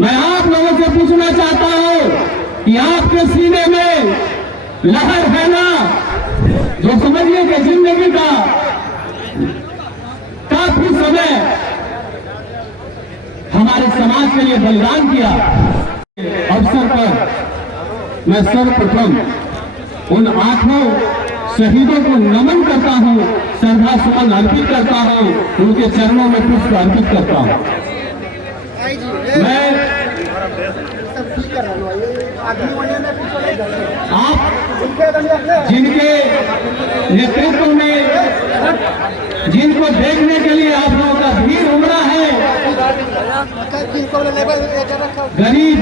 मैं आप लोगों से पूछना चाहता हूं कि आपके सीने में लहर है ना, जो समझिए कि जिंदगी का काफी समय हमारे समाज के लिए बलिदान किया। अवसर पर मैं सर्वप्रथम उन 8 शहीदों को नमन करता हूं, श्रद्धा सुमन अर्पित करता हूं, उनके चरणों में पुष्प अर्पित करता हूं। मैं आप जिनके नेतृत्व में, जिनको देखने के लिए आप लोगों का भीड़ उमड़ा है, गरीब,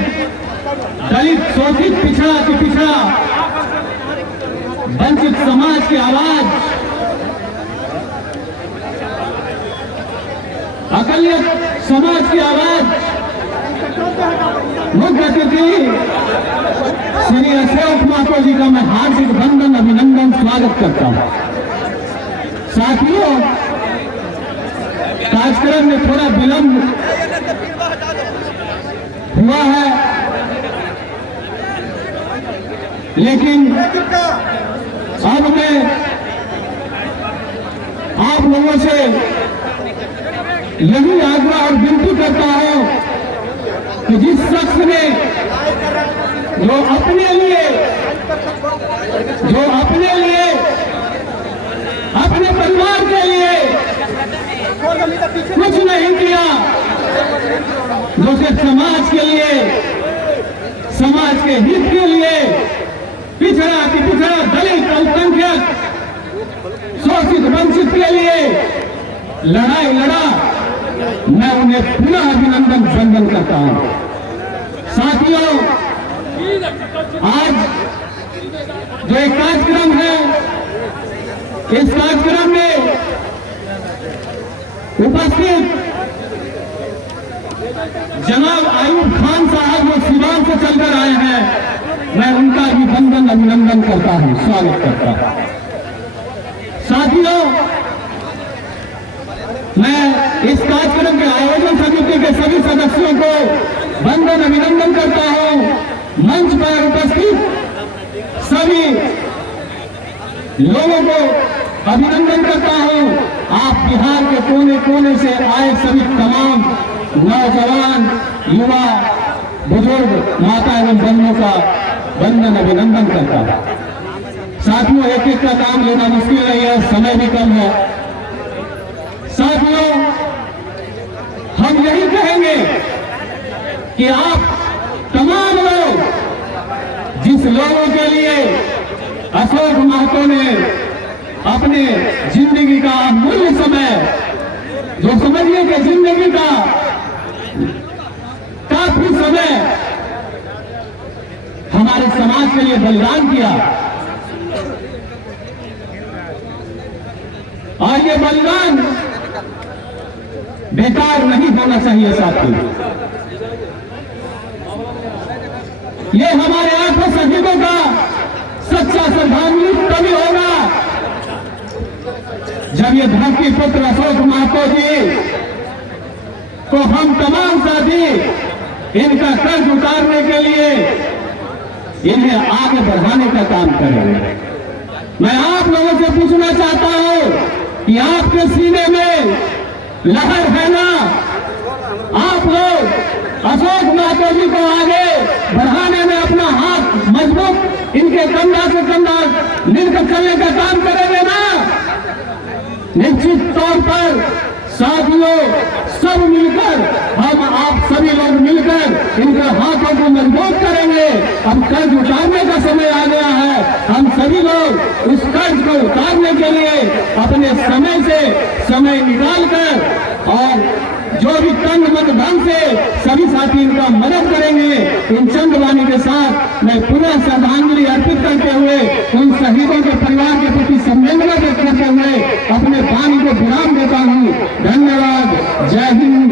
दलित, शोषित, पिछड़ा वंचित समाज की आवाज, अकलियत समाज की आवाज, मुख्य अतिथि श्री अशोक महतो जी का मैं हार्दिक वंदन, अभिनंदन, स्वागत करता हूं। साथियों, कार्यक्रम में थोड़ा विलंब हुआ है, लेकिन अब मैं आप लोगों से यही आग्रह और विनती करता हूं कि जिस शख्स ने जो अपने लिए, अपने परिवार के लिए कुछ नहीं किया, जो सिर्फ समाज के लिए, समाज के हित के लिए, पिछड़ा, दलित, अल्पसंख्यक, शोषित, वंचित के लिए लड़ाई लड़ा, मैं उन्हें पुनः अभिनंदन वंदन करता हूं। साथियों, आज जो एक कार्यक्रम है, इस कार्यक्रम में उपस्थित जनाब आयुब खान साहब जो सीवान से चलकर आए हैं, मैं उनका भी वंदन, अभिनंदन करता हूं, स्वागत करता हूं। साथियों, मैं इस कार्यक्रम के आयोजन समिति के सभी सदस्यों को वंदन, अभिनंदन करता हूं। मंच पर उपस्थित सभी लोगों को अभिनंदन करता हूं। आप बिहार के कोने कोने से आए सभी तमाम नौजवान, युवा, बुजुर्ग, माता एवं बहनों का वंदन, अभिनंदन करता हूं। साथियों, एक एक का काम लेना मुश्किल नहीं है, समय भी कम है। साथियों, हम यही कहेंगे कि आप तमाम लोग, जिस लोगों के लिए अशोक महतो ने अपने जिंदगी का मूल्य समय, जो समझिए कि जिंदगी का काफी समय हमारे समाज के लिए बलिदान किया, और ये बलिदान बेकार नहीं होना चाहिए। साथियों, ये हमारे 8 शहीदों का सच्चा श्रद्धांजलि तभी होगा जब ये धरती पुत्र अशोक महतो जी को हम तमाम साथी इनका कर्ज उतारने के लिए इन्हें आगे बढ़ाने का काम करेंगे। मैं आप लोगों से पूछना चाहता हूं कि आपके सीने में लहर है ना, आप लोग अशोक महतो जी को आगे बढ़ाने में अपना हाथ मजबूत, इनके कंधा से कंधा मिलकर चलने का काम करेंगे ना? निश्चित तौर पर साथियों, सब मिलकर, हम आप सभी लोग मिलकर इनके हाथों को मजबूत करेंगे। अब कर्ज उतारने का समय आ गया है। हम सभी लोग उस कर्ज को उतारने के लिए अपने समय से समय निकालकर और जो भी तन मन धन से सभी साथी इनका मदद करेंगे। इन चंद वाणी के साथ मैं पुनः श्रद्धांजलि अर्पित करते हुए उन शहीदों के परिवार के प्रति संवेदना व्यक्त करते हुए अपने वाणी को विराम देता हूँ। धन्यवाद। जय हिंद।